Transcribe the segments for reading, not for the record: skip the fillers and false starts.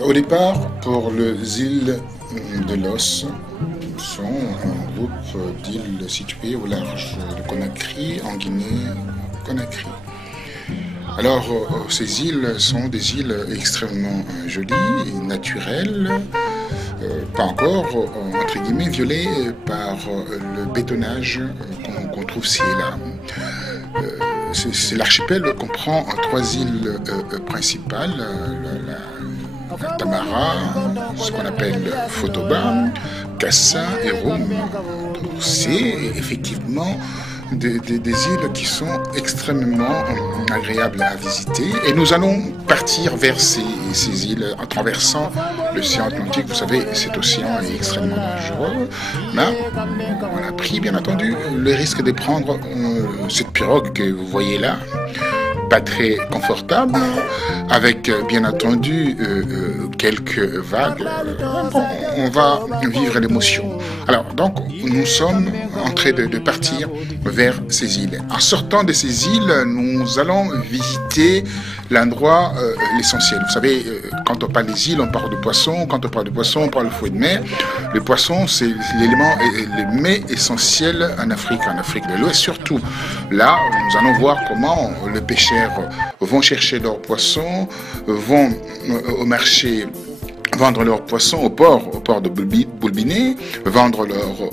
Au départ, pour les îles de Los, sont un groupe d'îles situées au large de Conakry, en Guinée-Conakry. Alors, ces îles sont des îles extrêmement jolies et naturelles, pas encore, entre guillemets, violées par le bétonnage qu'on trouve ci et là. L'archipel comprend trois îles principales, la Tamara, ce qu'on appelle Fotoba, Kassa et Rum. C'est effectivement des îles qui sont extrêmement agréables à visiter. Et nous allons partir vers ces îles en traversant l'océan Atlantique. Vous savez, cet océan est extrêmement dangereux. Mais on a pris, bien entendu, le risque de prendre cette pirogue que vous voyez là, pas très confortable, avec bien entendu quelques vagues. On va vivre l'émotion. Alors, donc, nous sommes en train de partir vers ces îles. En sortant de ces îles, nous allons visiter l'endroit, l'essentiel. Vous savez, quand on parle des îles, on parle de poissons. Quand on parle de poissons, on parle de fruits de mer. Le poisson, c'est l'élément, le mets essentiel en Afrique de l'Ouest surtout. Là, nous allons voir comment les pêcheurs vont chercher leurs poissons, vont au marché vendre leurs poissons au port de Boulbiné, vendre leurs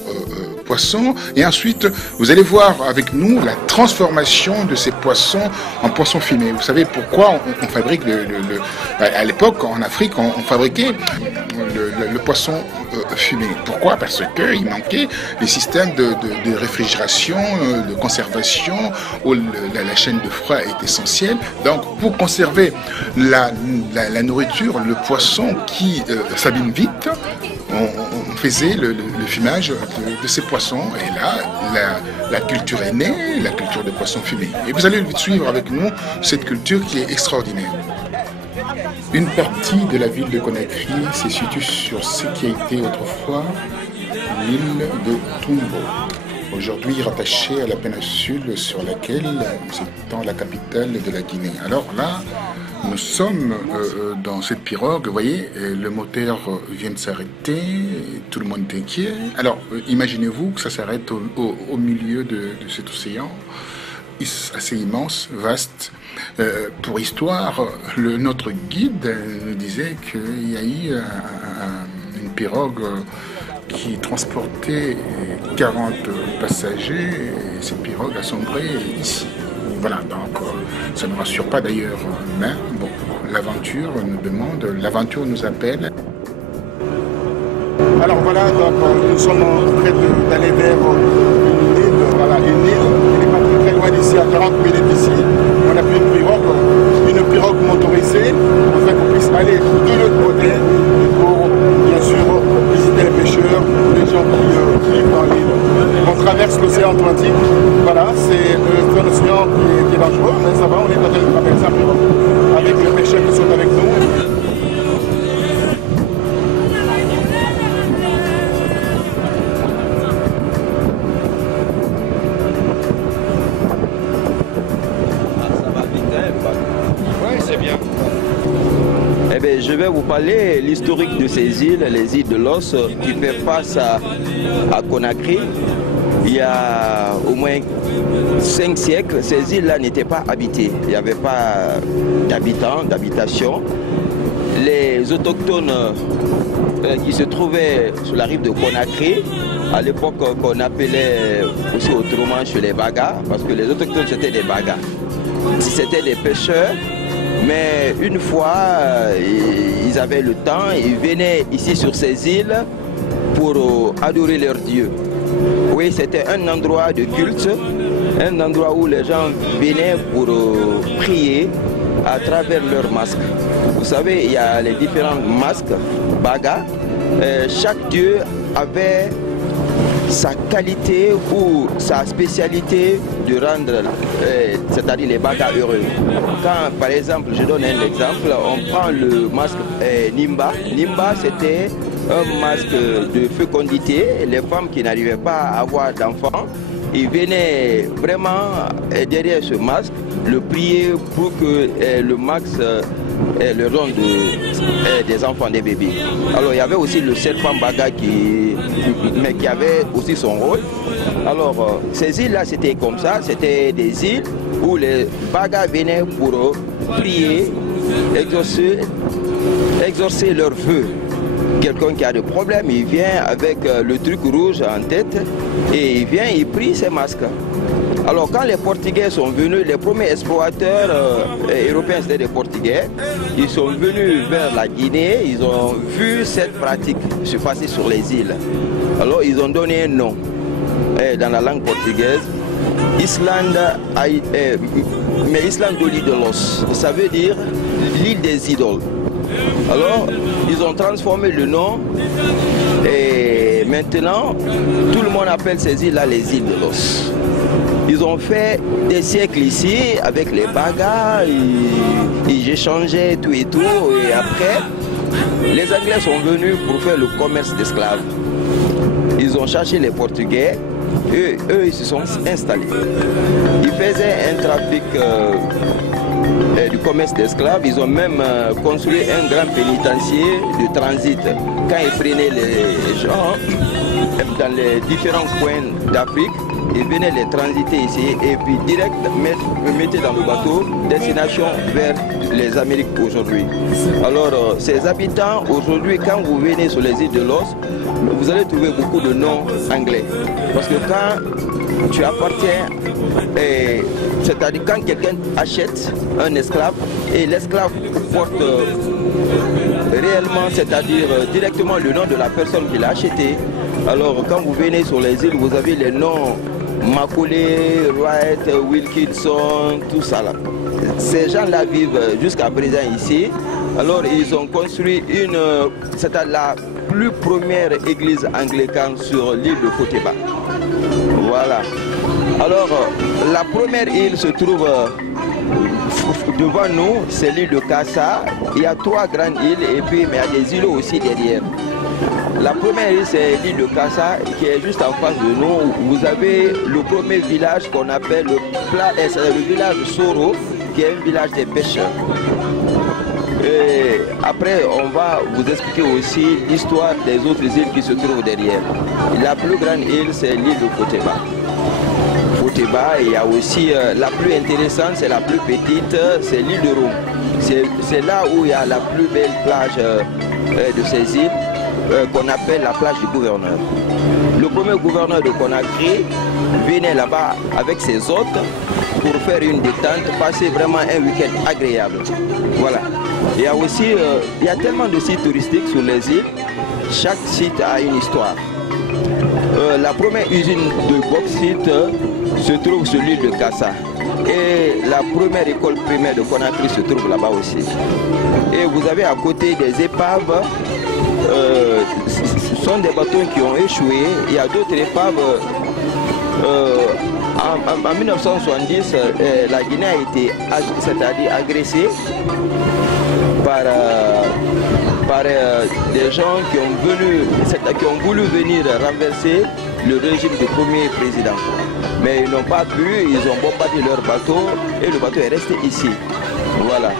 poissons, et ensuite vous allez voir avec nous la transformation de ces poissons en poissons fumés. Vous savez pourquoi on fabrique à l'époque en Afrique on fabriquait le poisson fumé. Pourquoi? Parce qu'il manquait les systèmes de réfrigération, de conservation, où la chaîne de froid est essentielle. Donc pour conserver la nourriture, le poisson qui s'abîme vite, on faisait le fumage de ces poissons. Et là, la culture est née, la culture de poissons fumés. Et vous allez suivre avec nous cette culture qui est extraordinaire. Une partie de la ville de Conakry se situe sur ce qui a été autrefois l'île de Tumbo, aujourd'hui rattachée à la péninsule sur laquelle s'étend la capitale de la Guinée. Alors là, nous sommes dans cette pirogue, vous voyez, le moteur vient de s'arrêter, tout le monde est inquiet. Alors, imaginez-vous que ça s'arrête au milieu de cet océan, assez immense, vaste. Pour histoire, notre guide nous disait qu'il y a eu une pirogue qui transportait 40 passagers et cette pirogue a sombré ici. Voilà, donc ça ne rassure pas d'ailleurs, mais bon, l'aventure nous demande, l'aventure nous appelle. Alors voilà, donc nous sommes en train d'aller vers une île, voilà, une île qui n'est pas très loin d'ici, à 40 minutes d'ici. On a pris une pirogue motorisée, afin qu'on puisse aller de l'autre côté pour bien sûr visiter les pêcheurs, les gens qui vivent dans l'île. On traverse l'océan Atlantique, voilà, c'est un océan qui est dangereux, mais ça va, on est en train de traverser la pirogue avec les pêcheurs qui sont avec nous. Je vais vous parler de l'historique de ces îles, les îles de Los, qui fait face à Conakry. Il y a au moins 5 siècles, ces îles-là n'étaient pas habitées. Il n'y avait pas d'habitants, d'habitation. Les autochtones qui se trouvaient sur la rive de Conakry, à l'époque qu'on appelait aussi autrement chez les Bagas, parce que les autochtones c'était des Bagas. C'était des pêcheurs. Mais une fois, ils avaient le temps, ils venaient ici sur ces îles pour adorer leur Dieu. Oui, c'était un endroit de culte, un endroit où les gens venaient pour prier à travers leurs masques. Vous savez, il y a les différents masques, bagas. Chaque dieu avait sa qualité ou sa spécialité de rendre, c'est-à-dire les bagas heureux. Quand, par exemple, je donne un exemple, on prend le masque Nimba. Nimba, c'était un masque de fécondité. Les femmes qui n'arrivaient pas à avoir d'enfants ils venaient vraiment derrière ce masque le prier pour que le max le don des enfants, des bébés. Alors il y avait aussi le serpent Baga qui avait aussi son rôle. Alors ces îles-là, c'était comme ça, c'était des îles où les Bagas venaient pour prier, exaucer leurs vœux. Quelqu'un qui a des problèmes, il vient avec le truc rouge en tête et il vient, il prie ses masques. Alors quand les Portugais sont venus, les premiers explorateurs européens, c'était des Portugais, ils sont venus vers la Guinée, ils ont vu cette pratique se passer sur les îles. Alors ils ont donné un nom dans la langue portugaise, Islândia de los, ça veut dire l'île des idoles. Alors ils ont transformé le nom et maintenant tout le monde appelle ces îles-là les îles de l'os. Ils ont fait des siècles ici avec les Bagas, ils échangeaient tout et tout, et après les Anglais sont venus pour faire le commerce d'esclaves. Ils ont cherché les Portugais, et eux ils se sont installés. Ils faisaient un trafic du commerce d'esclaves, ils ont même construit un grand pénitencier de transit. Quand ils prenaient les gens dans les différents coins d'Afrique, ils venaient les transiter ici et puis direct mettaient dans le bateau, destination vers les Amériques aujourd'hui. Alors ces habitants aujourd'hui, quand vous venez sur les îles de l'Os, vous allez trouver beaucoup de noms anglais. Parce que quand tu appartiens, c'est-à-dire quand quelqu'un achète un esclave et l'esclave porte réellement, c'est-à-dire directement le nom de la personne qui l'a acheté. Alors quand vous venez sur les îles, vous avez les noms Macaulay, Wright, Wilkinson, tout ça là. Ces gens-là vivent jusqu'à présent ici. Alors ils ont construit c'est la plus première église anglicane sur l'île de Fotéba. Voilà. Alors la première île se trouve devant nous, c'est l'île de Kassa. Il y a 3 grandes îles et puis mais il y a des îlots aussi derrière. La première île, c'est l'île de Kassa qui est juste en face de nous. Vous avez le premier village qu'on appelle le village de Soro, qui est un village des pêcheurs. Et après, on va vous expliquer aussi l'histoire des autres îles qui se trouvent derrière. La plus grande île, c'est l'île de Fotéba. Fotéba, et il y a aussi la plus intéressante, c'est la plus petite, c'est l'île de Rome. C'est là où il y a la plus belle plage de ces îles. Qu'on appelle la plage du gouverneur. Le premier gouverneur de Conakry venait là-bas avec ses hôtes pour faire une détente, passer vraiment un week-end agréable. Voilà. Il y a aussi, il y a tellement de sites touristiques sur les îles. Chaque site a une histoire. La première usine de bauxite se trouve sur l'île de Kassa. Et la première école primaire de Conakry se trouve là-bas aussi. Et vous avez à côté des épaves. Ce sont des bateaux qui ont échoué. Il y a d'autres épaves. En 1970, la Guinée a été agressée par des gens qui ont voulu venir renverser le régime du premier président. Mais ils n'ont pas pu, ils ont bombardé leur bateau et le bateau est resté ici. Voilà.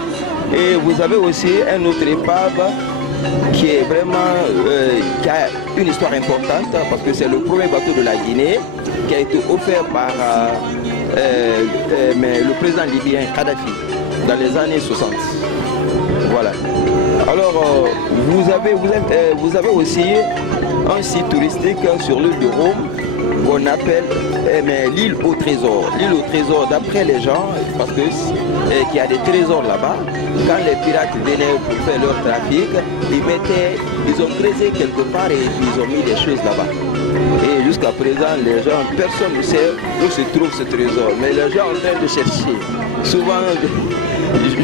Et vous avez aussi un autre épave qui est vraiment qui a une histoire importante parce que c'est le premier bateau de la Guinée qui a été offert par le président libyen Kadhafi dans les années 60. Voilà. Alors vous avez aussi un site touristique sur l'île de Rome qu'on appelle l'île au trésor. L'île au trésor, d'après les gens, parce que qu'il y a des trésors là-bas, quand les pirates venaient pour faire leur trafic, ils ont creusé quelque part et ils ont mis des choses là-bas. Et jusqu'à présent, les gens, personne ne sait où se trouve ce trésor. Mais les gens sont en train de chercher. Souvent,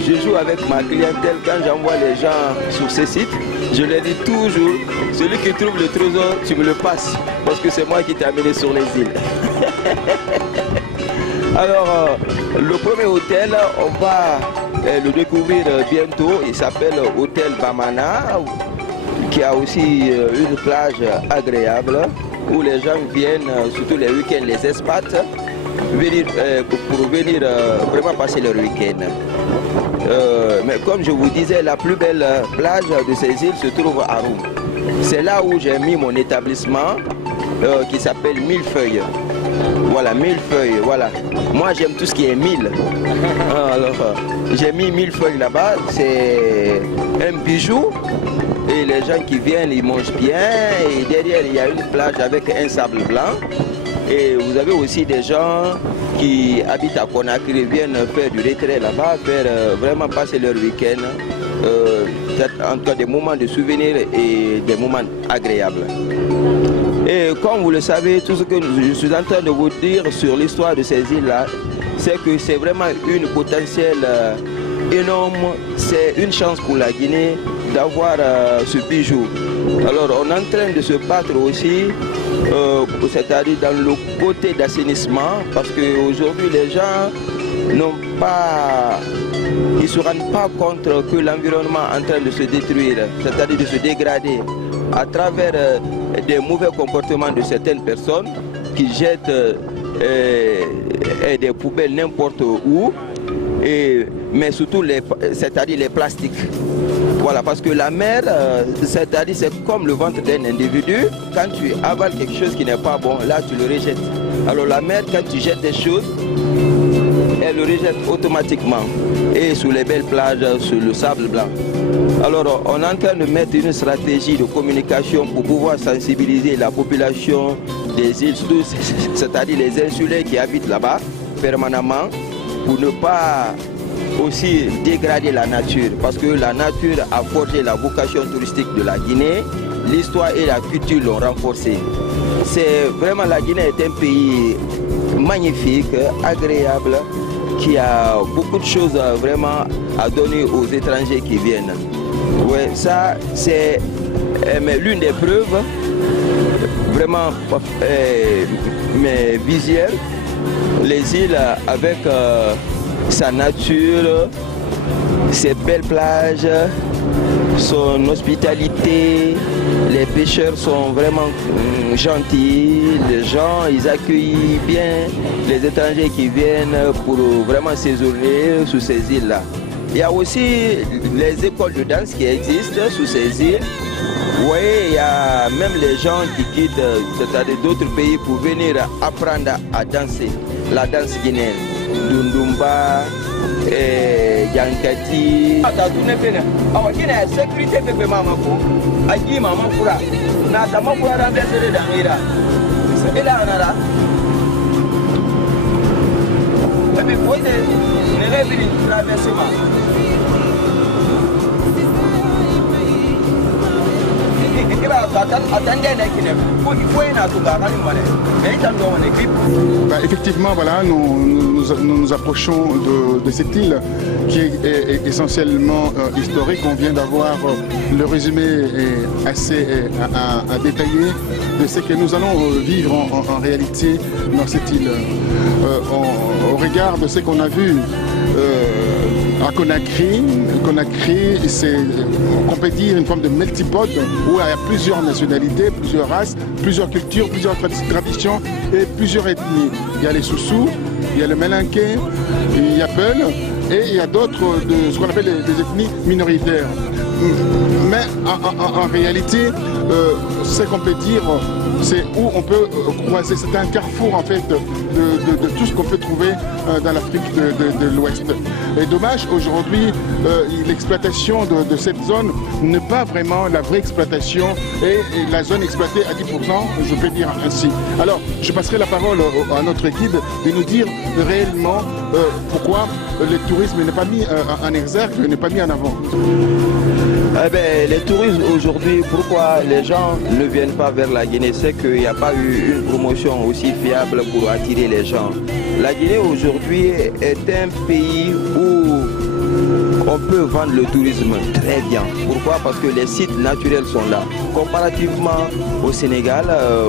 je joue avec ma clientèle, quand j'envoie les gens sur ces sites, je leur dis toujours, celui qui trouve le trésor, tu me le passes, parce que c'est moi qui t'ai amené sur les îles. Alors, le premier hôtel, on va le découvrir bientôt, il s'appelle Hôtel Bamana, qui a aussi une plage agréable. où les gens viennent, surtout les week-ends, les expats, pour venir vraiment passer leur week-end. Mais comme je vous disais, la plus belle plage de ces îles se trouve à Roum. C'est là où j'ai mis mon établissement qui s'appelle Millefeuille. Voilà, Millefeuille, voilà. Moi j'aime tout ce qui est mille. Alors j'ai mis Millefeuille là-bas, c'est un bijou. Et les gens qui viennent, ils mangent bien. Et derrière, il y a une plage avec un sable blanc. Et vous avez aussi des gens qui habitent à Conakry, viennent faire du retrait là-bas, vraiment passer leur week-end. En tout cas des moments de souvenirs et des moments agréables. Et comme vous le savez, tout ce que je suis en train de vous dire sur l'histoire de ces îles-là, c'est que c'est vraiment une potentielle énorme, c'est une chance pour la Guinée d'avoir ce bijou. Alors on est en train de se battre aussi, c'est-à-dire dans le côté d'assainissement, parce qu'aujourd'hui les gens n'ont pas, ils ne se rendent pas compte que l'environnement est en train de se détruire, c'est-à-dire de se dégrader à travers des mauvais comportements de certaines personnes qui jettent des poubelles n'importe où, mais surtout c'est-à-dire les plastiques. Voilà, parce que la mer, c'est-à-dire c'est comme le ventre d'un individu. Quand tu avales quelque chose qui n'est pas bon, là tu le rejettes. Alors la mer, quand tu jettes des choses, elle le rejette automatiquement. Et sur les belles plages, sur le sable blanc. Alors on est en train de mettre une stratégie de communication pour pouvoir sensibiliser la population des îles, c'est-à-dire les insulaires qui habitent là-bas permanemment, pour ne pas aussi dégrader la nature, parce que la nature a forgé la vocation touristique de la Guinée, l'histoire et la culture l'ont renforcée. C'est vraiment, la Guinée est un pays magnifique, agréable, qui a beaucoup de choses vraiment à donner aux étrangers qui viennent. Ouais, ça c'est l'une des preuves vraiment mais visuelles, les îles avec sa nature, ses belles plages, son hospitalité, les pêcheurs sont vraiment gentils, les gens ils accueillent bien les étrangers qui viennent pour vraiment séjourner sur ces îles-là. Il y a aussi les écoles de danse qui existent sur ces îles. Vous voyez, il y a même les gens qui quittent c'est-à-dire d'autres pays pour venir apprendre à danser, la danse guinéenne. Dundumba, Yankati. Sécurité Effectivement, voilà, nous nous approchons de cette île qui est essentiellement historique. On vient d'avoir le résumé assez détaillé de ce que nous allons vivre en réalité dans cette île. Au regard de ce qu'on a vu à Conakry, c'est, on peut dire, une forme de multipode où il y a plusieurs nationalités, plusieurs races, plusieurs cultures, plusieurs traditions et plusieurs ethnies. Il y a les Soussous, il y a les Mélinqués, il y a Peul et il y a d'autres de ce qu'on appelle les ethnies minoritaires. Mais en réalité, ce qu'on peut dire, c'est où on peut croiser. C'est un carrefour en fait de tout ce qu'on peut trouver dans l'Afrique de l'Ouest. Et dommage, aujourd'hui, l'exploitation de cette zone n'est pas vraiment la vraie exploitation et la zone exploitée à 10%, je peux dire ainsi. Alors, je passerai la parole à notre équipe de nous dire réellement pourquoi le tourisme n'est pas mis en exergue, n'est pas mis en avant. Eh bien, les touristes aujourd'hui, pourquoi les gens ne viennent pas vers la Guinée, c'est qu'il n'y a pas eu une promotion aussi fiable pour attirer les gens. La Guinée aujourd'hui est un pays où on peut vendre le tourisme très bien. Pourquoi? Parce que les sites naturels sont là. Comparativement au Sénégal,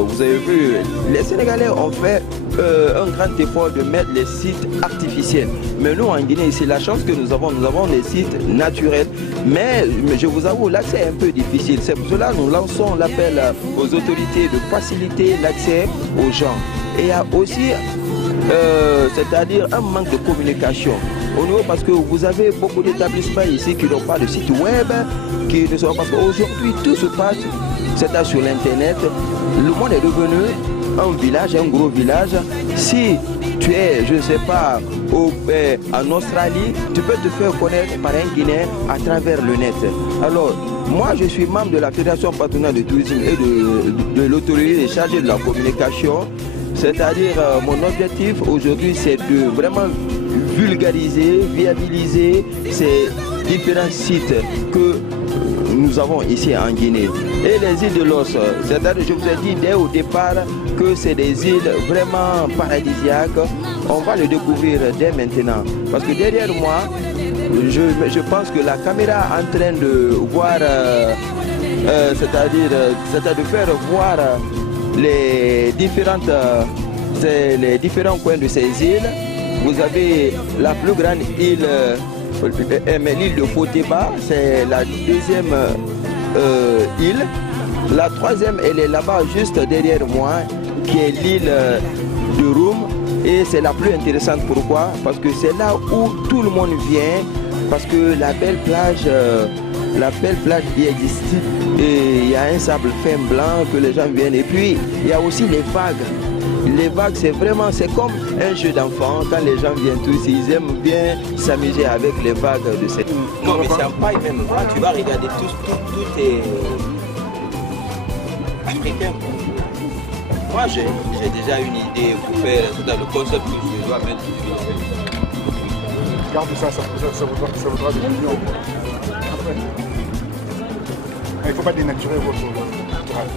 vous avez vu, les Sénégalais ont fait un grand effort de mettre les sites artificiels. Mais nous, en Guinée, c'est la chance que nous avons des sites naturels. Mais je vous avoue, l'accès est un peu difficile. C'est pour cela que nous lançons l'appel aux autorités de faciliter l'accès aux gens. Et il y a aussi, c'est-à-dire un manque de communication. Au niveau, parce que vous avez beaucoup d'établissements ici qui n'ont pas de site web, qui ne sont pas... Parce qu'aujourd'hui, tout se passe, c'est sur l'Internet. Le monde est devenu un village, un gros village. Si tu es, je ne sais pas, en Australie, tu peux te faire connaître par un Guinéen à travers le net. Alors, moi, je suis membre de la Fédération patronale de tourisme et de l'autorité chargée de la communication. C'est-à-dire, mon objectif aujourd'hui, c'est de vraiment vulgariser, viabiliser ces différents sites que nous avons ici en Guinée. Et les îles de Los, c'est-à-dire, je vous ai dit dès au départ que c'est des îles vraiment paradisiaques. On va le découvrir dès maintenant. Parce que derrière moi, je pense que la caméra est en train de voir, c'est-à-dire de faire voir les différents coins de ces îles. Vous avez la plus grande île, l'île de Foteba, c'est la deuxième île. La troisième, elle est là-bas juste derrière moi, qui est l'île de Roum. Et c'est la plus intéressante. Pourquoi? Parce que c'est là où tout le monde vient, parce que la belle plage y existe. Et il y a un sable fin blanc que les gens viennent. Et puis, il y a aussi les vagues. Les vagues, c'est comme un jeu d'enfant. Quand les gens viennent tous, ils aiment bien s'amuser avec les vagues de cette... Non, mais c'est en paille même. Quand tu vas regarder tout est africain. Moi, j'ai déjà une idée pour faire dans le concept que je dois mettre. Garde ça vaudra des millions. Après. Il ne faut pas dénaturer votre littoral.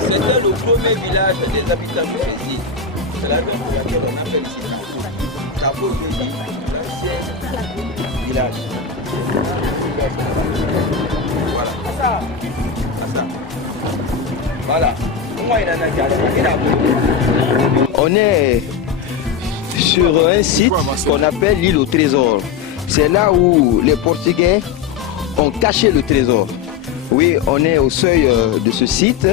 C'était le premier village des habitants de ces îles. C'est la même pour laquelle on appelle ici Cabo de l'île, l'ancien village. Voilà. On est sur un site qu'on appelle l'île au trésor. C'est là où les Portugais ont caché le trésor. Oui, on est au seuil de ce site.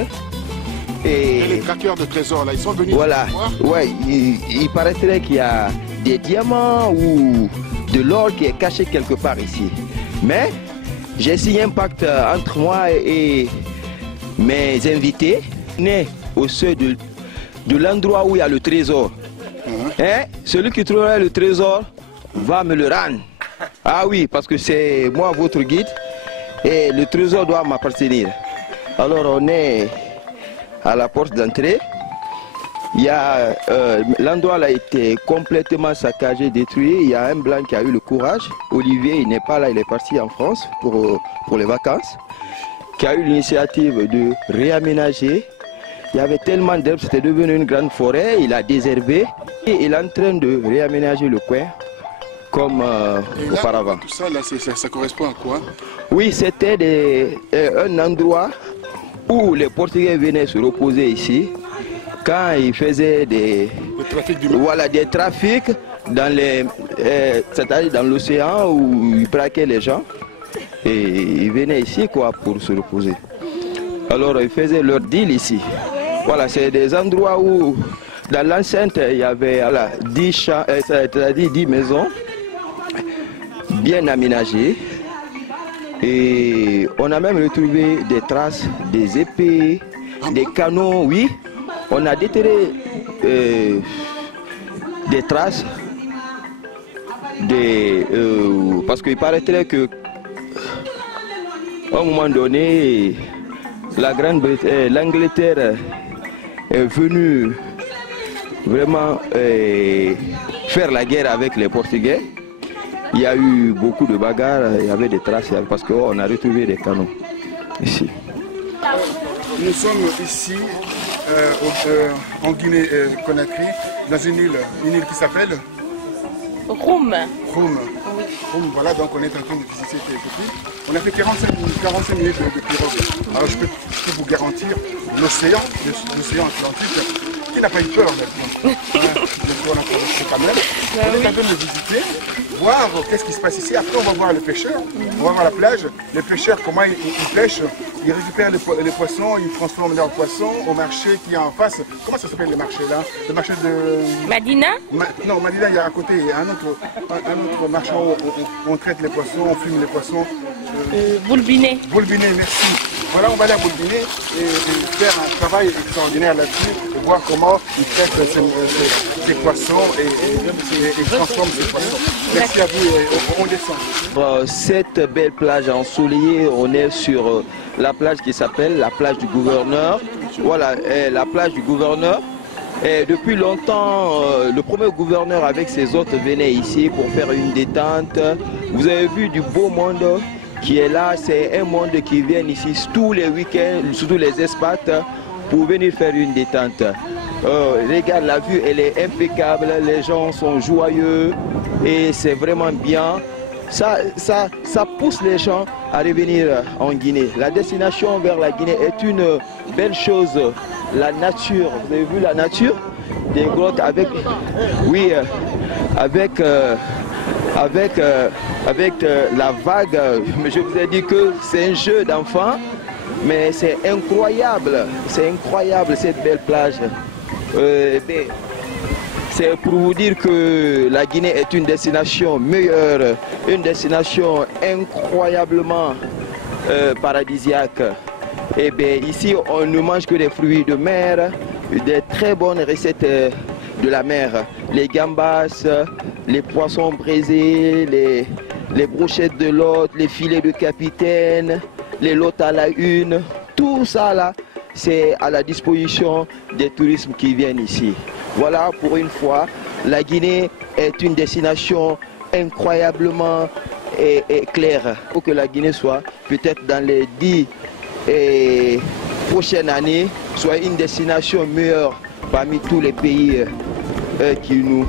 Et les traqueurs de trésors, là, ils sont venus. Voilà, ouais, il paraîtrait qu'il y a des diamants ou de l'or qui est caché quelque part ici. Mais j'ai signé un pacte entre moi et mes invités. On est au seuil de l'endroit où il y a le trésor. Hein? Celui qui trouvera le trésor va me le rendre. Ah oui, parce que c'est moi votre guide et le trésor doit m'appartenir. Alors on est à la porte d'entrée. Il y a l'endroit a été complètement saccagé, détruit. Il y a un blanc qui a eu le courage. Olivier, il n'est pas là, il est parti en France pour les vacances. Qui a eu l'initiative de réaménager. Il y avait tellement d'herbes, c'était devenu une grande forêt. Il a désherbé et il est en train de réaménager le coin comme auparavant. Tout ça, là, ça correspond à quoi? Oui, c'était un endroit où les Portugais venaient se reposer ici quand ils faisaient des trafics c'est-à-dire dans l'océan où ils braquaient les gens et ils venaient ici pour se reposer. Alors ils faisaient leur deal ici. Voilà, c'est des endroits où dans l'enceinte il y avait 10 maisons bien aménagées. Et on a même retrouvé des traces, des épées, des canons, oui. On a déterré des traces, parce qu'il paraîtrait que à un moment donné, l'Angleterre est venue vraiment faire la guerre avec les Portugais. Il y a eu beaucoup de bagarres, il y avait des traces, parce qu'on a retrouvé des canons ici. Nous sommes ici en Guinée-Conakry, dans une île qui s'appelle Roum. Roum. Oui. Roum, voilà, donc on est en train de visiter cette île. On a fait 45 minutes de pirogue. Alors je peux vous garantir, l'océan Atlantique qui n'a pas eu peur maintenant? On a traversé quand même. On est en train de visiter, voir qu'est-ce qui se passe ici. Après, on va voir les pêcheurs, on va voir la plage. Les pêcheurs, comment ils pêchent. Ils récupèrent les poissons, ils transforment leurs poissons au marché qui est en face. Comment ça s'appelle le marché là? Le marché de... Madina? Non, Madina, il y a à côté un autre marché où on traite les poissons, on fume les poissons. Boulbiné. Boulbiné, merci. Voilà, on va aller à Boulbiné et faire un travail extraordinaire là-dessus, et voir comment ils traitent ces poissons et transforment ces poissons. Merci à vous et on descend. Cette belle plage ensoleillée, on est sur la plage qui s'appelle la plage du gouverneur. Voilà, la plage du gouverneur. Et depuis longtemps, le premier gouverneur avec ses hôtes venait ici pour faire une détente. Vous avez vu du beau monde qui est là, c'est un monde qui vient ici tous les week-ends, surtout les espaces, pour venir faire une détente. Regarde, la vue, elle est impeccable, les gens sont joyeux et c'est vraiment bien. Ça pousse les gens à revenir en Guinée. La destination vers la Guinée est une belle chose. La nature, vous avez vu la nature? Des grottes avec, oui, avec la vague. Je vous ai dit que c'est un jeu d'enfant, mais c'est incroyable cette belle plage. C'est pour vous dire que la Guinée est une destination meilleure, une destination incroyablement paradisiaque. Et bien ici on ne mange que des fruits de mer, des très bonnes recettes de la mer. Les gambas, les poissons braisés, les brochettes de l'hôte, les filets de capitaine, les lots à la une, tout ça là, c'est à la disposition des touristes qui viennent ici. Voilà, pour une fois, la Guinée est une destination incroyablement claire. Pour que la Guinée soit peut-être dans les 10 prochaines années, soit une destination meilleure parmi tous les pays qui nous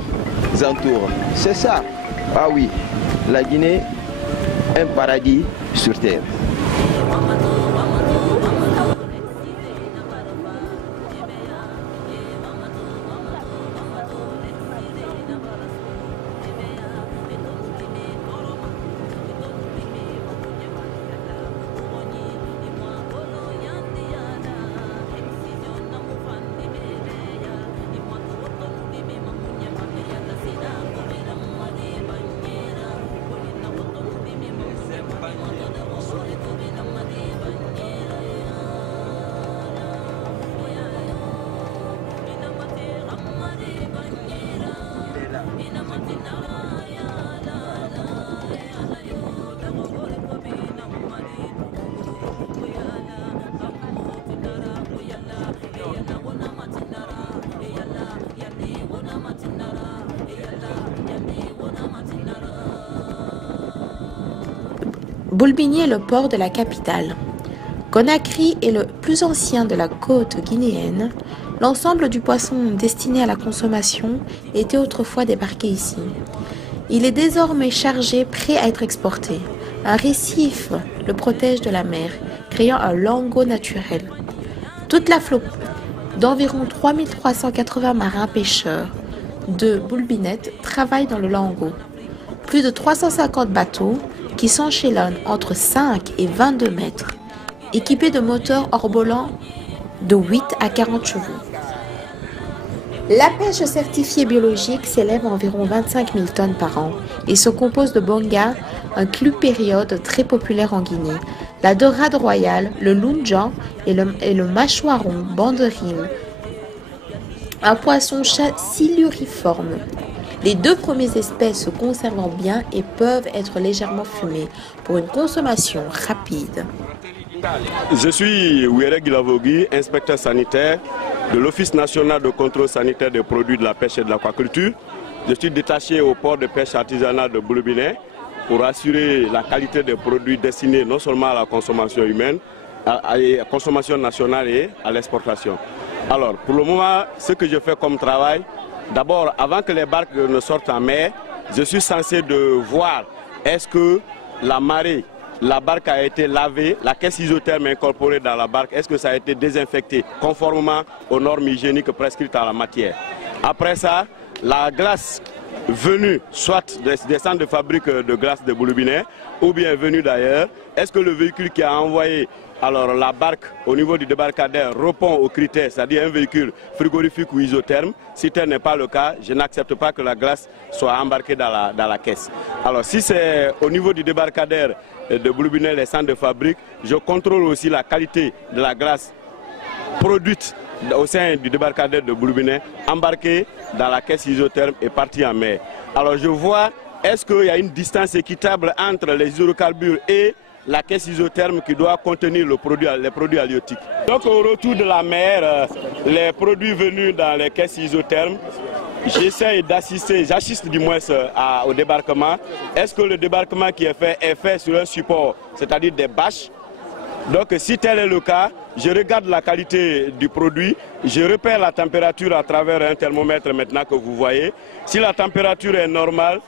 entourent. C'est ça. Ah oui, la Guinée, un paradis sur terre. Boulbiné est le port de la capitale. Conakry est le plus ancien de la côte guinéenne. L'ensemble du poisson destiné à la consommation était autrefois débarqué ici. Il est désormais chargé, prêt à être exporté. Un récif le protège de la mer, créant un langot naturel. Toute la flotte d'environ 3380 marins pêcheurs de Boulbinette travaille dans le langot. Plus de 350 bateaux qui s'enchaînent entre 5 et 22 mètres, équipés de moteurs hors-volants de 8 à 40 chevaux. La pêche certifiée biologique s'élève à environ 25 000 tonnes par an et se compose de bonga, un clupériode très populaire en Guinée, la dorade royale, le lunjan et le mâchoiron banderine, un poisson siluriforme. Les deux premières espèces se conservant bien et peuvent être légèrement fumées pour une consommation rapide. Je suis Ouere Guilavogui, inspecteur sanitaire de l'Office national de contrôle sanitaire des produits de la pêche et de l'aquaculture. Je suis détaché au port de pêche artisanale de Boulbiné pour assurer la qualité des produits destinés non seulement à la consommation humaine, à la consommation nationale et à l'exportation. Alors, pour le moment, ce que je fais comme travail, d'abord, avant que les barques ne sortent en mer, je suis censé de voir est-ce que la marée la barque a été lavée, la caisse isotherme incorporée dans la barque, est-ce que ça a été désinfecté conformément aux normes hygiéniques prescrites en la matière? Après ça, la glace venue soit des centres de fabrique de glace de Boulbinet ou bien venue d'ailleurs, est-ce que le véhicule qui a envoyé alors la barque au niveau du débarcadère répond aux critères, c'est-à-dire un véhicule frigorifique ou isotherme? Si tel n'est pas le cas, je n'accepte pas que la glace soit embarquée dans la caisse. Alors si c'est au niveau du débarcadère de Boulbinet, les centres de fabrique, je contrôle aussi la qualité de la glace produite au sein du débarcadère de Boulbinet, embarquée dans la caisse isotherme et partie en mer. Alors je vois, est-ce qu'il y a une distance équitable entre les hydrocarbures et la caisse isotherme qui doit contenir les produits halieutiques. Donc au retour de la mer, les produits venus dans les caisses isothermes, j'essaie d'assister, j'assiste du moins au débarquement. Est-ce que le débarquement qui est fait sur un support, c'est-à-dire des bâches? Donc si tel est le cas, je regarde la qualité du produit, je repère la température à travers un thermomètre maintenant que vous voyez. Si la température est normale,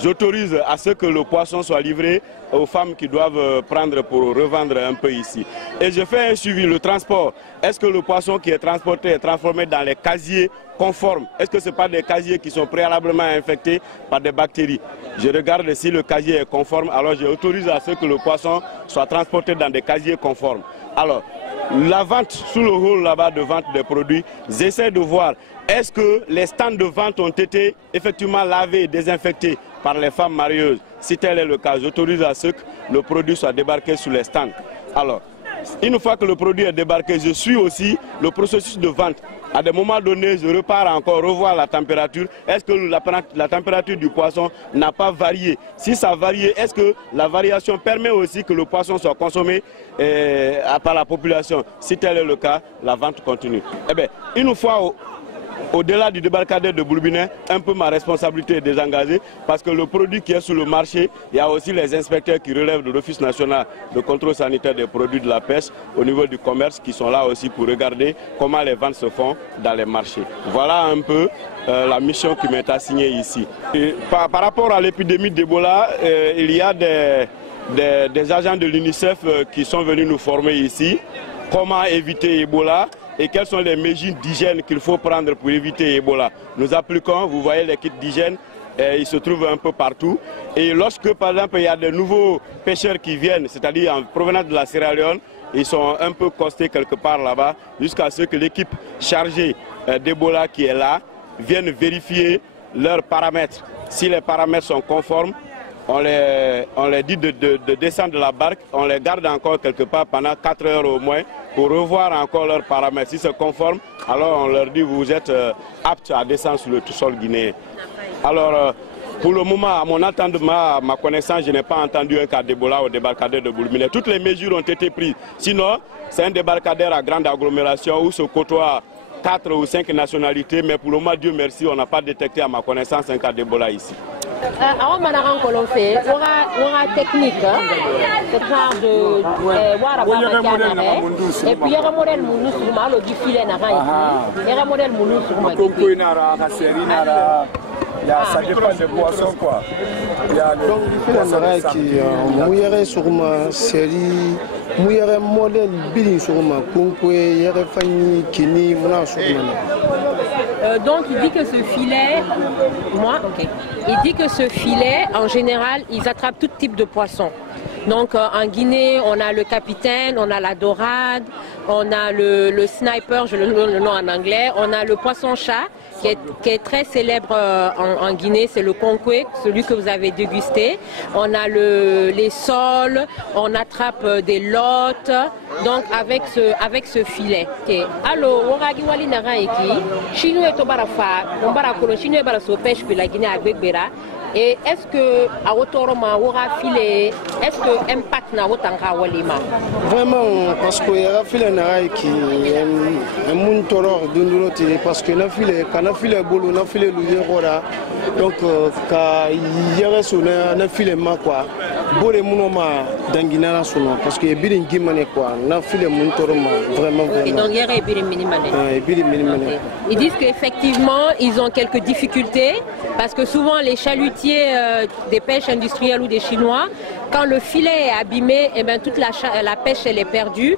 j'autorise à ce que le poisson soit livré aux femmes qui doivent prendre pour revendre un peu ici. Et je fais un suivi, le transport. Est-ce que le poisson qui est transporté est transformé dans les casiers conformes? Est-ce que ce n'est pas des casiers qui sont préalablement infectés par des bactéries? Je regarde si le casier est conforme, alors j'autorise à ce que le poisson soit transporté dans des casiers conformes. Alors, la vente, sous le hall là-bas de vente des produits, j'essaie de voir est-ce que les stands de vente ont été effectivement lavés et désinfectés par les femmes marieuses. Si tel est le cas, j'autorise à ce que le produit soit débarqué sur les stands. Alors, une fois que le produit est débarqué, je suis aussi le processus de vente. À des moments donnés, je repars encore revoir la température. Est-ce que la température du poisson n'a pas varié? Si ça a varié, est-ce que la variation permet aussi que le poisson soit consommé par la population? Si tel est le cas, la vente continue. Eh bien, une fois au-delà du débarcadère de Boulbinet, un peu ma responsabilité est désengagée parce que le produit qui est sur le marché, il y a aussi les inspecteurs qui relèvent de l'Office national de contrôle sanitaire des produits de la pêche au niveau du commerce qui sont là aussi pour regarder comment les ventes se font dans les marchés. Voilà un peu la mission qui m'est assignée ici. Et par rapport à l'épidémie d'Ebola, il y a des agents de l'UNICEF qui sont venus nous former ici. Comment éviter Ebola et quelles sont les mesures d'hygiène qu'il faut prendre pour éviter Ebola. Nous appliquons, vous voyez les kits d'hygiène, ils se trouvent un peu partout. Et lorsque par exemple il y a de nouveaux pêcheurs qui viennent, c'est-à-dire en provenance de la Sierra Leone, ils sont un peu costés quelque part là-bas, jusqu'à ce que l'équipe chargée d'Ebola qui est là vienne vérifier leurs paramètres. Si les paramètres sont conformes, on les dit de descendre de la barque, on les garde encore quelque part pendant 4 heures au moins pour revoir encore leurs paramètres. Si c'est conforme, alors on leur dit vous êtes aptes à descendre sur le sol guinéen. Alors pour le moment, à mon entendement, à ma connaissance, je n'ai pas entendu un cas d'Ebola au débarcadère de Boulbinet. Toutes les mesures ont été prises. Sinon, c'est un débarcadère à grande agglomération où se côtoient 4 ou 5 nationalités, mais pour le moment, Dieu merci, on n'a pas détecté à ma connaissance un cas d'Ebola ici. Avant Manaran qu'on fait, on a technique, c'est genre de et puis il y a un modèle mounous sur ma le du filet n'a rien il y a un modèle mounous sur ma ça dépend des poissons quoi. Il y a le poisson qui mouillerait sur ma série, mouillerait modèle billing sur ma concours, il y aurait famille qui n'y m'a sur ma. Donc il dit que ce filet, il dit que ce filet, en général, ils attrapent tout type de poissons. Donc en Guinée, on a le capitaine, on a la dorade, on a le sniper, je le donne le nom en anglais, on a le poisson-chat qui est très célèbre en Guinée, c'est le conquet, celui que vous avez dégusté. On a les sols, on attrape des lottes, donc avec ce filet. Alors, Wangagi Wali Naraiki, Chino et Tobarafa, on barakolo, Chino et Baraso pêche que la Guinée a Begbera. Et est-ce que à Otoroma, aura filé, est-ce que impact na Otanga Walima? Vraiment, parce qu'il y a un filet qui est un monde toror d'une parce que le filet, quand le filet boulot, le filet l'ouvert, donc quand il y a un filet quoi, bolé mounoma d'Anguinara sono, parce qu'il y a bien guimane quoi, le filet monde toroma vraiment. Et donc il y a bien minimane. Ils disent qu'effectivement ils ont quelques difficultés parce que souvent les chalutiers des pêches industrielles ou des Chinois quand le filet est abîmé, eh bien, toute la pêche elle est perdue.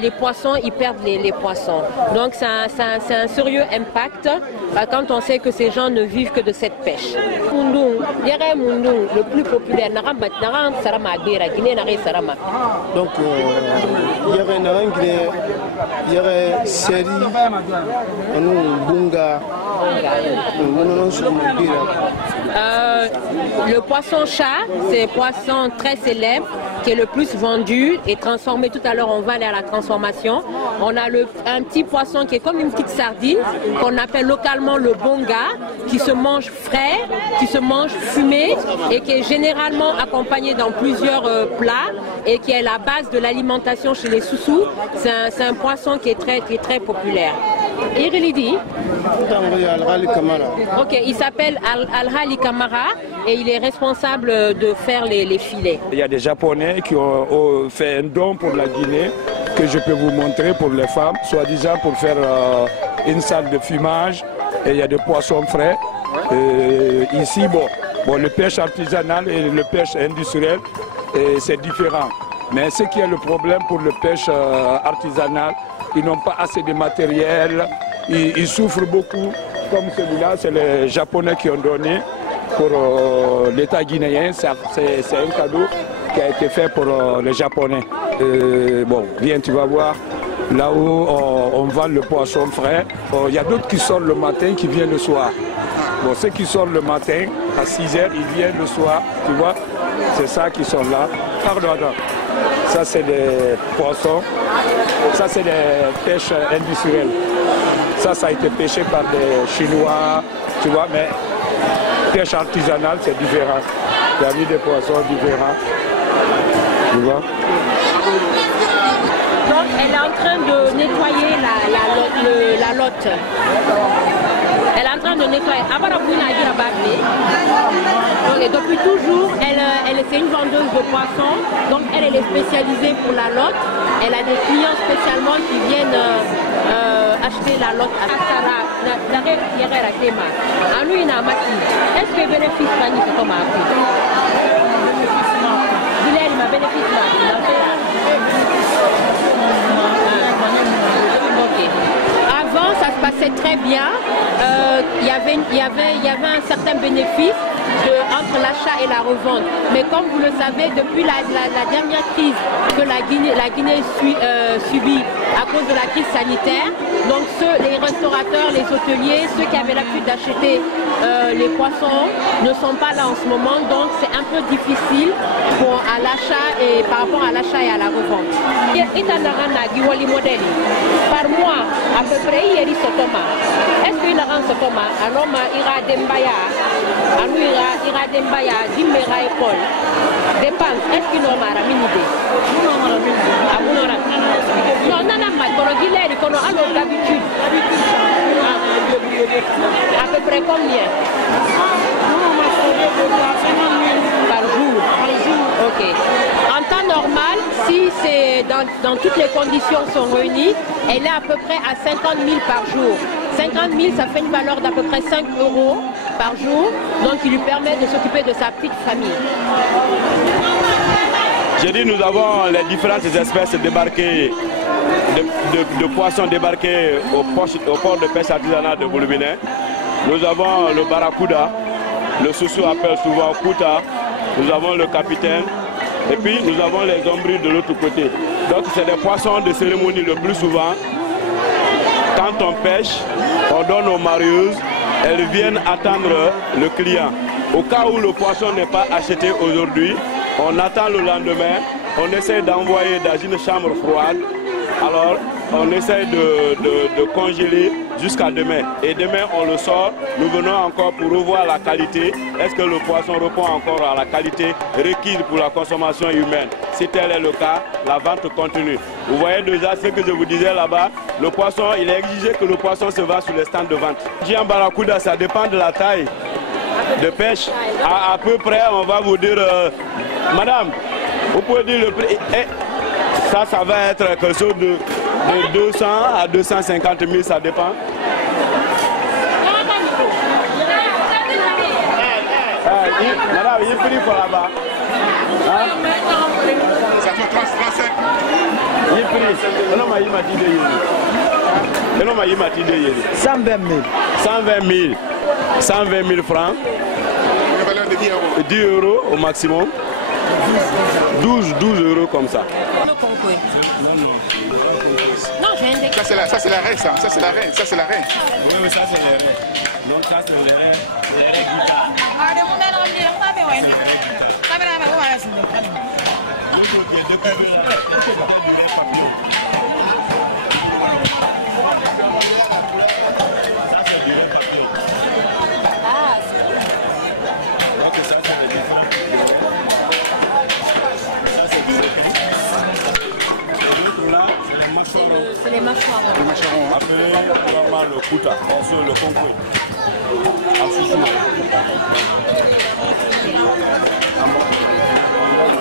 Les poissons, ils perdent les poissons. Donc c'est un sérieux impact quand on sait que ces gens ne vivent que de cette pêche. Le plus populaire, donc il y aurait série, bunga. Le poisson chat, c'est un poisson très célèbre qui est le plus vendu et transformé. Tout à l'heure, on va aller à la transformation. On a un petit poisson qui est comme une petite sardine, qu'on appelle localement le bonga, qui se mange frais, qui se mange fumé et qui est généralement accompagné dans plusieurs plats et qui est la base de l'alimentation chez les Soussous. C'est un poisson qui est très populaire. Irilidi. Ok, il s'appelle Al-Hali Kamara et il est responsable de faire les filets. Il y a des Japonais qui ont fait un don pour la Guinée que je peux vous montrer pour les femmes, soi-disant pour faire une salle de fumage. Et il y a des poissons frais. Ici, le pêche artisanal et le pêche industriel, c'est différent. Mais ce qui est le problème pour le pêche artisanal, ils n'ont pas assez de matériel, ils souffrent beaucoup. Comme celui-là, c'est les Japonais qui ont donné pour l'État guinéen. C'est un cadeau qui a été fait pour les Japonais. Viens, tu vas voir. Là où on vend le poisson frais, il y a d'autres qui sortent le matin, qui viennent le soir. Ceux qui sortent le matin, à 6 h, ils viennent le soir, tu vois. C'est ça qui sont là. Pardon. Ça, c'est des poissons. Ça, c'est des pêches industrielles. Ça a été pêché par des Chinois, tu vois, mais pêche artisanale, c'est différent. Il y a mis des poissons différents, tu vois. Donc, elle est en train de nettoyer la lotte. Elle est en train de nettoyer. Et depuis toujours, c'est une vendeuse de poissons. Donc, elle est spécialisée pour la lotte. Elle a des clients spécialement qui viennent acheter la lotte. Est-ce que le bénéfice est comme Avant, ça se passait très bien. Il y avait un certain bénéfice entre l'achat et la revente. Mais comme vous le savez, depuis la dernière crise que la Guinée subit à cause de la crise sanitaire, donc les restaurateurs, les hôteliers, ceux qui avaient l'habitude d'acheter les poissons ne sont pas là en ce moment, donc c'est un peu difficile à l'achat et par rapport à l'achat et à la revente. Par mois, à peu près, il y a est-ce qu'il a un sotoma? Alors, il ira d'Embaya, ira d'Embaya, d'Immera école. Dépense, est-ce qu'il aura une idée? Non, non, non, d'habitude. À peu près combien? Par jour. Ok. En temps normal, si c'est dans toutes les conditions sont réunies, elle est à peu près à 50 000 par jour. 50 000, ça fait une valeur d'à peu près 5 € par jour, donc il lui permet de s'occuper de sa petite famille. J'ai dit nous avons les différentes espèces débarquées, de poissons débarqués au port de pêche artisanal de Boulbinet. Nous avons le barracuda, le Soussou appelle souvent Kouta, nous avons le capitaine, et puis nous avons les ombris de l'autre côté. Donc c'est des poissons de cérémonie le plus souvent. Quand on pêche, on donne aux marieuses, elles viennent attendre le client. Au cas où le poisson n'est pas acheté aujourd'hui, on attend le lendemain, on essaie d'envoyer dans une chambre froide. Alors on essaie de congeler jusqu'à demain. Et demain on le sort, nous venons encore pour revoir la qualité. Est-ce que le poisson répond encore à la qualité requise pour la consommation humaine? Si tel est le cas, la vente continue. Vous voyez déjà ce que je vous disais là-bas, le poisson, il est exigé que le poisson se vende sur les stands de vente. En barracuda, ça dépend de la taille de pêche. À peu près, on va vous dire, madame, vous pouvez dire le prix. Ça va être quelque chose de 200 à 250 000, ça dépend. Madame, il est pris pour là-bas. Ça fait 35. Il prix. Non, mais il m'a dit de yéli. Non, mais il m'a dit de yéli. 120 000. 120 000. 120 000 francs. Une valeur de 10 euros. 10 euros au maximum. 12 euros comme ça. Ça c'est la raie, ça c'est la raie, ça c'est la raie. Oui, ça c'est les raies. Donc ça c'est les raies guitare. C'est les mâchoires. Les mâchoires. Appelé normalement le kuta, le concours. En chouchou.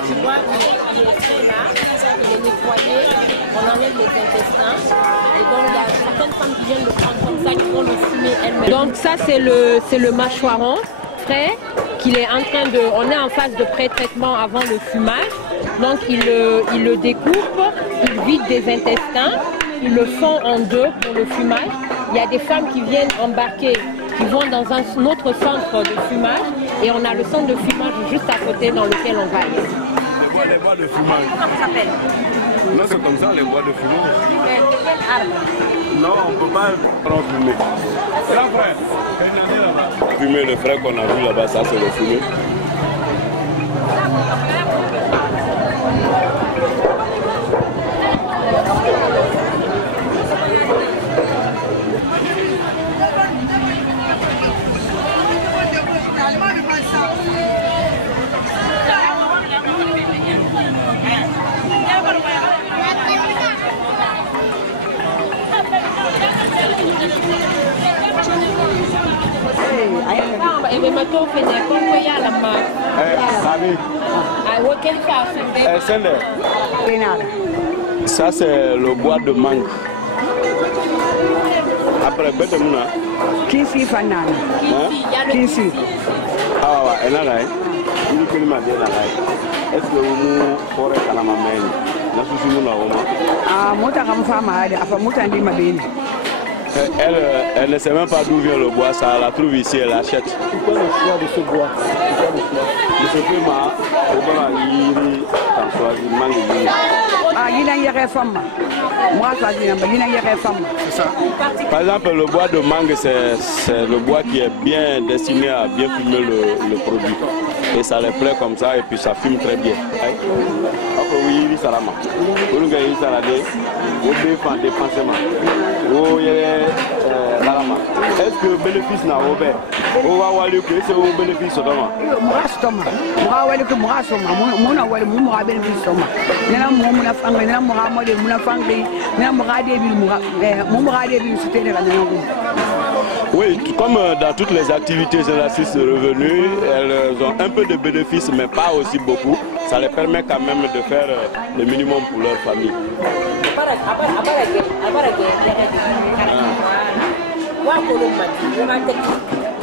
Tu vois, il est fait là, il est nettoyé, on enlève les intestins. Et donc il y a certaines femmes qui viennent le prendre comme ça, qui vont le fumer elles-mêmes. Donc ça c'est le mâchoiron frais, qu'il est en train de. On est en phase de pré-traitement avant le fumage. Donc il le découpe, il vide des intestins, il le fond en deux pour le fumage. Il y a des femmes qui viennent embarquer, qui vont dans un autre centre de fumage et on a le centre de fumage juste à côté dans lequel on va aller. Les bois de fumage. Comment ça s'appelle? Non, c'est comme ça les bois de fumage. De quel arbre? Non, on ne peut pas fumer. Grand frère, fumer le frère qu'on a vu là-bas, ça c'est le fumer. Ça c'est le bois de mangue. Après Betemuna. Kinsi Fanana. Kinsi. Ah ouais, elle a là. Il peut m'a bien là. Est-ce que vous pourrez calmer ma main? Na susu nous là. Ah, moi t'as comme femme à faire moi t'as dit ma belle. Elle ne sait même pas d'où vient le bois, ça la trouve ici, elle l'achète. Pourquoi le choix de ce bois? De ce peu ma, ah, il y a une femme. Moi, il y a une femme. C'est ça. Par exemple, le bois de mangue, c'est le bois qui est bien destiné à bien fumer le produit. Et ça les plaît comme ça, et puis ça fume très bien. Oui, ça la marche. Vous avez ça la est-ce que le bénéfice n'a ouvert? On va voir le c'est un bénéfice. Oui, comme dans toutes les activités génératrices de revenus, elles ont un peu de bénéfices, mais pas aussi beaucoup. Ça les permet quand même de faire le minimum pour leur famille.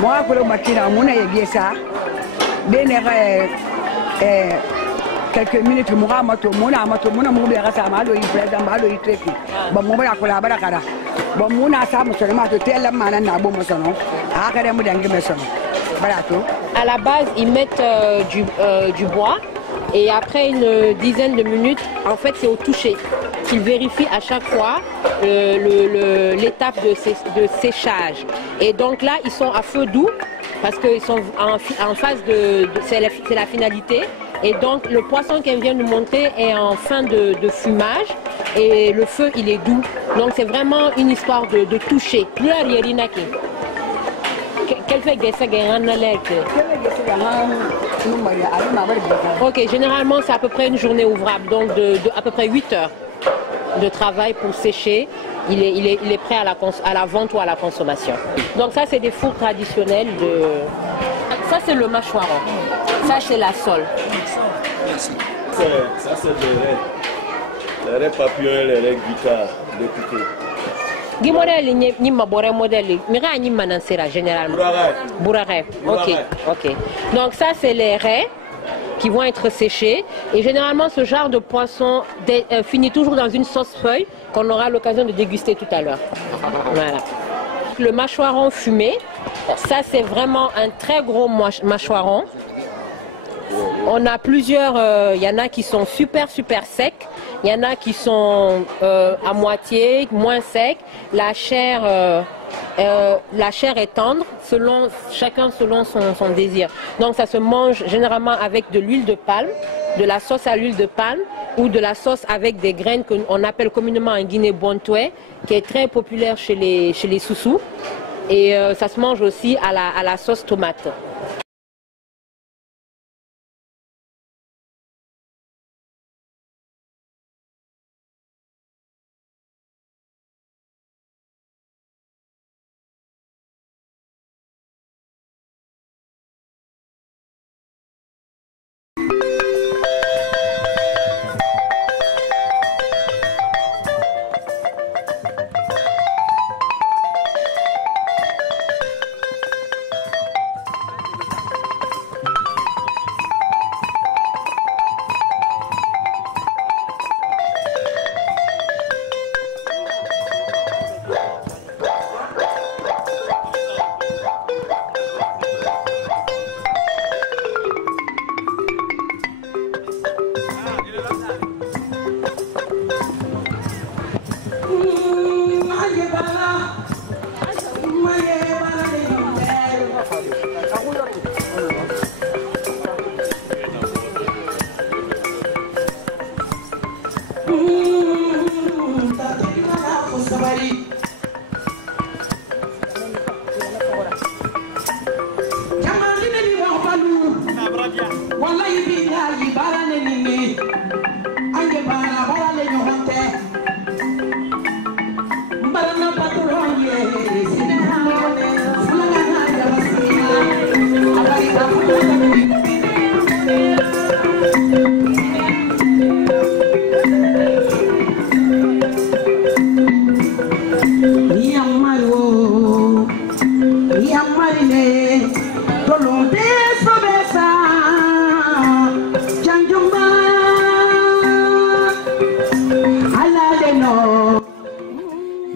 Moi, pour le matin, on a bien ça. Quelques minutes, mon amato, mon mobile, ça m'a donné président, m'a donné très peu. Bon, mon bras, la baraka. Bon, mon assaut, seulement de tel man à bon son. À la base, ils mettent du bois. Et après une dizaine de minutes, en fait, c'est au toucher qu'ils vérifient à chaque fois l'étape de séchage. Et donc là, ils sont à feu doux parce qu'ils sont en phase c'est la finalité. Et donc le poisson qu'elle vient nous montrer est en fin de fumage et le feu, il est doux. Donc c'est vraiment une histoire de toucher. Quel fait que ça gagne? Ok, généralement c'est à peu près une journée ouvrable, donc à peu près 8 heures de travail pour sécher. Il est prêt à la vente ou à la consommation. Donc ça c'est des fours traditionnels de. Ça c'est le mâchoiron. Ça c'est la sole. Ça c'est les raies papillons et les raies guitare découpées. Gi modèle ni ma boré modèle mi ga ni manansera généralement bourare. OK. Donc ça c'est les raies qui vont être séchés. Et généralement, ce genre de poisson finit toujours dans une sauce feuille qu'on aura l'occasion de déguster tout à l'heure. Voilà. Le mâchoiron fumé, ça c'est vraiment un très gros mâchoiron. On a plusieurs, il y en a qui sont super secs, il y en a qui sont à moitié, moins secs. La chair est tendre, chacun selon son désir. Donc ça se mange généralement avec de l'huile de palme, de la sauce à l'huile de palme ou de la sauce avec des graines qu'on appelle communément en Guinée bontoué, qui est très populaire chez les Soussous. Et ça se mange aussi à la sauce tomate.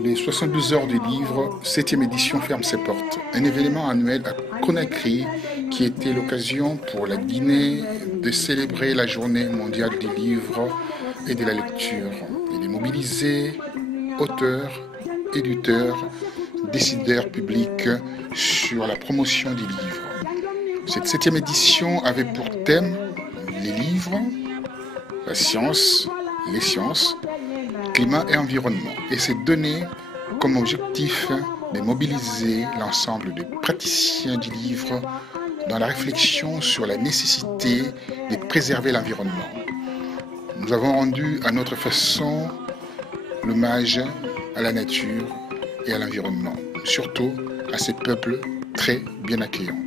Les 72 heures du livre, 7e édition ferme ses portes. Un événement annuel à Conakry qui était l'occasion pour la Guinée de célébrer la journée mondiale du livre et de la lecture. Il est mobilisé auteurs, éditeurs, décideurs publics sur la promotion du livre. Cette 7e édition avait pour thème les livres, la science, les sciences, climat et environnement. Et s'est donné comme objectif de mobiliser l'ensemble des praticiens du livre dans la réflexion sur la nécessité de préserver l'environnement. Nous avons rendu à notre façon l'hommage à la nature et à l'environnement, surtout à ces peuples très bien accueillants.